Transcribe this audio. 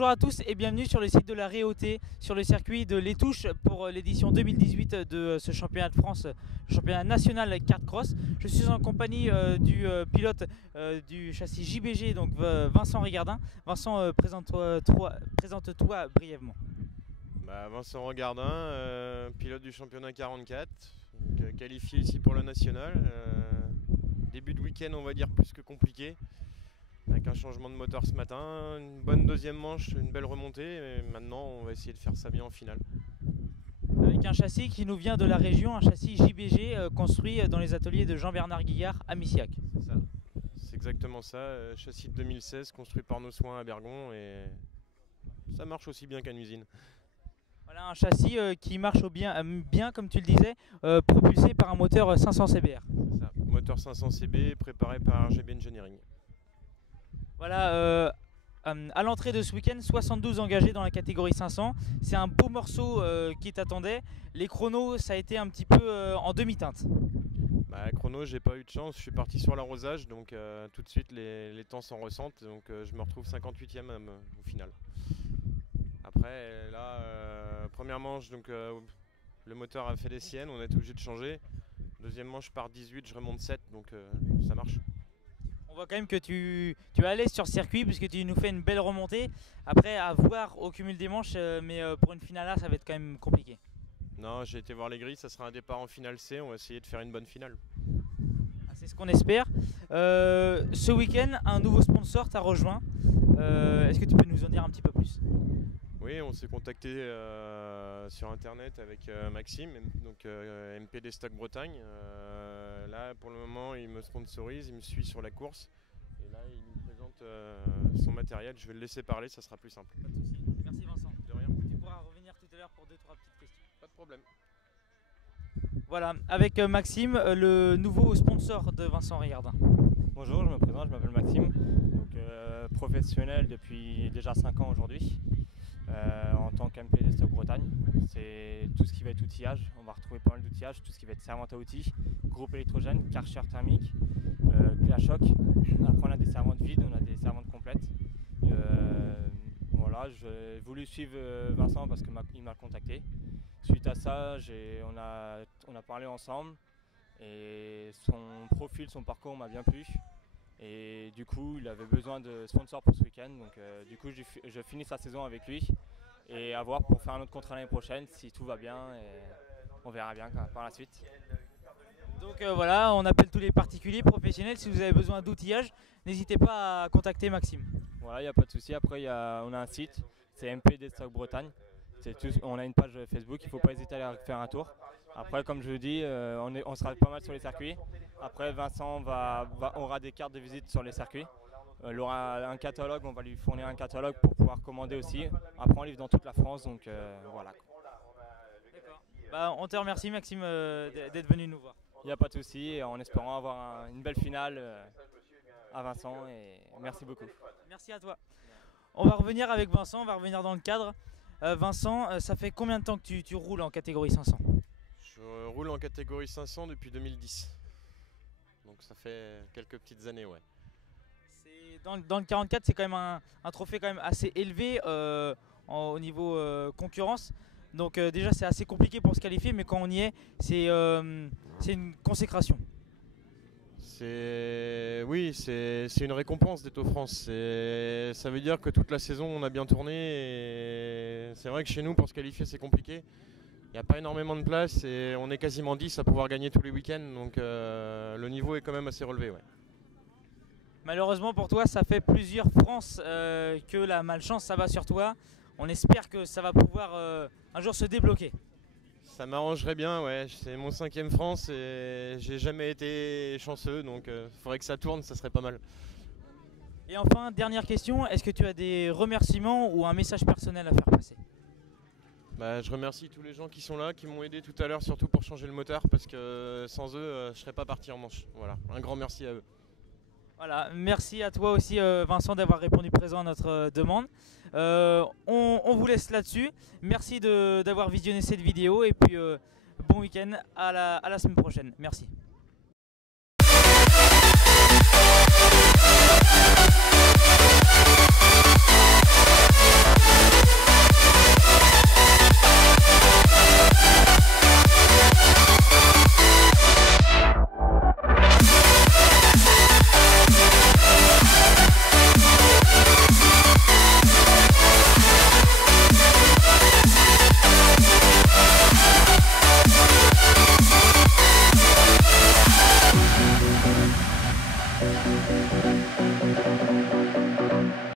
Bonjour à tous et bienvenue sur le site de la Réauté, sur le circuit de Les Touches pour l'édition 2018 de ce championnat de France, le championnat national kart cross. Je suis en compagnie du pilote du châssis JBG, donc Vincent Regardin. Vincent, présente-toi brièvement. Vincent Regardin, pilote du championnat 44, qualifié ici pour le national. Début de week-end, on va dire plus que compliqué, avec un changement de moteur ce matin, une bonne deuxième manche, une belle remontée, et maintenant on va essayer de faire ça bien en finale. Avec un châssis qui nous vient de la région, un châssis JBG construit dans les ateliers de Jean-Bernard Guillard à Missillac. C'est ça. C'est exactement ça, châssis de 2016 construit par nos soins à Bergon, et ça marche aussi bien qu'en usine. Voilà un châssis qui marche bien comme tu le disais, propulsé par un moteur 500 CBR. C'est ça, moteur 500 CB préparé par RGB Engineering. Voilà, à l'entrée de ce week-end, 72 engagés dans la catégorie 500. C'est un beau morceau qui t'attendait. Les chronos, ça a été un petit peu en demi-teinte. Chrono, j'ai pas eu de chance. Je suis parti sur l'arrosage, donc tout de suite les temps s'en ressentent. Donc je me retrouve 58e au final. Après, là, première manche, donc le moteur a fait des siennes, on a été obligé de changer. Deuxième manche, je pars 18, je remonte 7, donc ça marche. On voit quand même que tu es à l'aise sur ce circuit puisque tu nous fais une belle remontée. Après, à voir au cumul des manches, mais pour une finale A, ça va être quand même compliqué. Non, j'ai été voir les grilles, ça sera un départ en finale C, on va essayer de faire une bonne finale. C'est ce qu'on espère. Ce week-end, un nouveau sponsor t'a rejoint. Est-ce que tu peux nous en dire un petit peu plus ? Oui, on s'est contacté sur internet avec Maxime, donc MPD Stock Bretagne. Là, pour le moment, il me sponsorise, il me suit sur la course. Et là, il nous présente son matériel. Je vais le laisser parler, ça sera plus simple. Pas de souci. Merci Vincent. De rien. Tu pourras revenir tout à l'heure pour 2-3 petites questions. Pas de problème. Voilà, avec Maxime, le nouveau sponsor de Vincent Regardin. Bonjour, je me présente, je m'appelle Maxime, donc, professionnel depuis déjà 5 ans aujourd'hui. En tant qu'MPD Stock Bretagne, c'est tout ce qui va être outillage, on va retrouver pas mal d'outillage, tout ce qui va être servante à outils, groupe électrogène, karcher thermique, clé à choc. Après on a des servantes vides, on a des servantes complètes. Voilà, j'ai voulu suivre Vincent parce qu'il m'a contacté. Suite à ça, on a parlé ensemble et son profil, son parcours m'a bien plu. Et du coup, il avait besoin de sponsors pour ce week-end. Donc du coup, je finis sa saison avec lui. Et à voir pour faire un autre contrat l'année prochaine, si tout va bien. Et on verra bien par la suite. Donc voilà, on appelle tous les particuliers professionnels. Si vous avez besoin d'outillage, n'hésitez pas à contacter Maxime. Voilà, il n'y a pas de souci. Après, on a un site, c'est MPD Stock Bretagne. On a une page Facebook, il ne faut pas hésiter à aller faire un tour. Après, comme je le dis, on sera pas mal sur les circuits. Après, Vincent aura des cartes de visite sur les circuits. Il aura un catalogue, on va lui fournir un catalogue pour pouvoir commander aussi. Après, on livre dans toute la France, donc voilà. D'accord. On te remercie Maxime d'être venu nous voir. Il n'y a pas de souci, en espérant avoir une belle finale à Vincent. Et merci beaucoup. Merci à toi. On va revenir avec Vincent, on va revenir dans le cadre. Vincent, ça fait combien de temps que tu roules en catégorie 500 ? Je roule en catégorie 500 depuis 2010. Donc ça fait quelques petites années, ouais. Dans le 44, c'est quand même un trophée quand même assez élevé au niveau concurrence. Donc déjà c'est assez compliqué pour se qualifier, mais quand on y est, c'est une consécration. Oui, c'est une récompense d'être au France. Ça veut dire que toute la saison on a bien tourné. Et c'est vrai que chez nous pour se qualifier c'est compliqué. Il n'y a pas énormément de place et on est quasiment 10 à pouvoir gagner tous les week-ends. Donc le niveau est quand même assez relevé. Ouais. Malheureusement pour toi, ça fait plusieurs France que la malchance s'abat sur toi. On espère que ça va pouvoir un jour se débloquer. Ça m'arrangerait bien, ouais. C'est mon 5e France et j'ai jamais été chanceux, donc faudrait que ça tourne, ça serait pas mal. Et enfin, dernière question, est-ce que tu as des remerciements ou un message personnel à faire passer ? Je remercie tous les gens qui sont là, qui m'ont aidé tout à l'heure, surtout pour changer le moteur, parce que sans eux, je serais pas parti en manche. Voilà, un grand merci à eux. Voilà, merci à toi aussi Vincent d'avoir répondu présent à notre demande. On vous laisse là-dessus. Merci d'avoir visionné cette vidéo et puis bon week-end à la semaine prochaine. Merci.